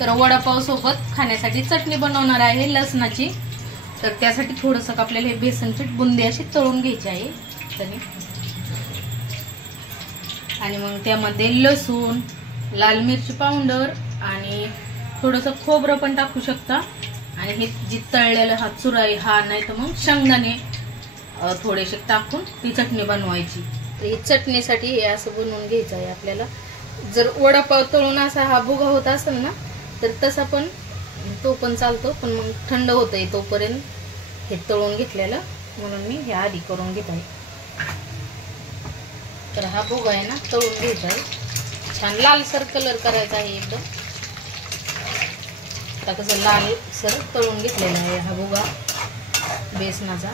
तर वडापाव सोबत खाण्यासाठी चटणी बनवणार आहे लसणाची। तर त्यासाठी थोडंसं आपल्याला हे बेसन पीठ बुंदी अशी तळून घ्यायची आहे आणि मग त्यामध्ये लसूण, लाल मिरची पावडर आणि थोडंसं खोबरं पण टाकू शकता। आणि हे जी तळलेला हा चुरा आहे हा, नाही तर मग शेंगदाणे थोडेसे टाकून ती चटणी बनवायची। तर ही चटणीसाठी हे असं बनवून घ्यायचं आहे आपल्याला। जर वडापाव तळून असा हा भुगा होत असेल ना तर तसा पण तो पण चालतो, पण मग थंड होतंय तोपर्यंत हे तळून घेतलेलं, म्हणून मी हे आधी करून घेत आहे। तर हा भुगा आहे ना तळून घ्यायचा आहे, छान लालसर कलर करायचा आहे एकदम। आता कसं लालसर तळून घेतलेला आहे हा भुगा बेसनाचा।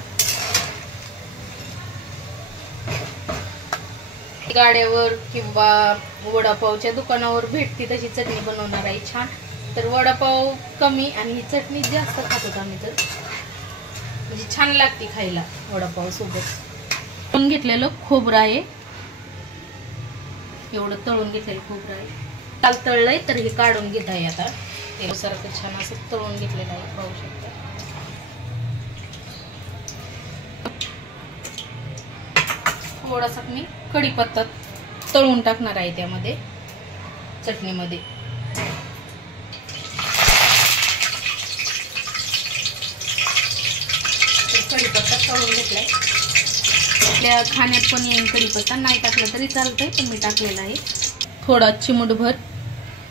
गाड्यावर किंवा वडापावच्या दुकानावर भेटती तशी चटणी बनवणार आहे छान। तर वडापाव कमी आणि ही चटणी जास्त खातो आम्ही, तर म्हणजे छान लागते खायला वडापाव सोबत। तळून घेतलेलं खोबरं आहे, एवढं तळून घेतलेलं खोबरं आहे, काल तळलंय तर हे काढून घेत आहे आता। तेलासारखं छान असं तळून घेतलेलं आहे, पाहू शकता। थोडासा मी कढीपत्ता तळून टाकणार आहे त्यामध्ये चटणीमध्ये। कढीपत्ता तळून घेतलाय, आपल्या खाण्यात पण येईल कढीपत्ता, नाही टाकलं तरी चालतंय पण मी टाकलेला आहे। थोडा चिमूटभर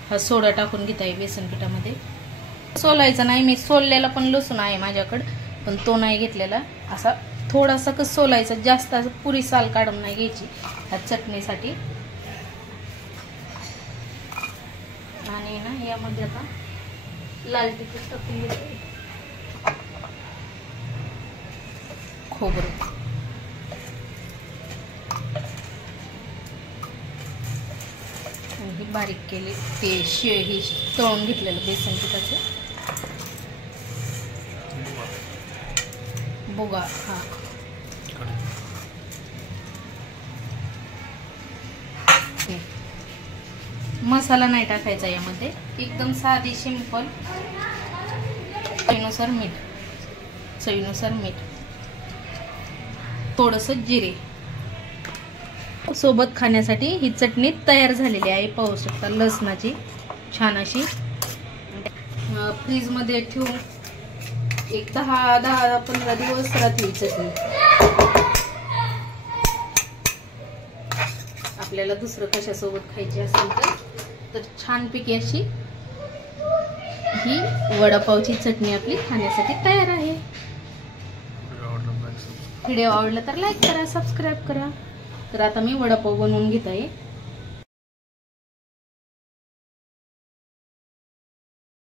हा सोडा टाकून घेत आहे बेसन पिठामध्ये। सोलायचा नाही, मी सोललेला पण लसूण आहे माझ्याकडे, पण तो नाही घेतलेला। असा थोडासा कस सोलायचा, जास्त असं पुरी साल काढून नाही घ्यायची ह्या चटणीसाठी। आणि ना यामध्ये आता लाल तिखट टाकून घ्यायचं, खोबरं, ही बारीक केली ते ही तळून घेतलेलं बेसन पिठाचं भुगा हा। मसाला नाही टाकायचा यामध्ये, एकदम साधी सिंपल। चवीनुसार मीठ, थोडंसं जिरे। सोबत खाण्यासाठी ही चटणी तयार झालेली आहे, पाहू शकता लसणाची छान अशी। फ्रीज मध्ये ठेवून एक 10-15 दिवस राहते चटणी। आपल्याला दुसरं कशासोबत खायची असेल तर छानपैकी अशी ही वडापावची चटणी आपली खाण्यासाठी तयार आहे। व्हिडिओ आवडला तर लाईक करा, सबस्क्राईब करा। तर आता मी वडापाव बनवून घेत आहे।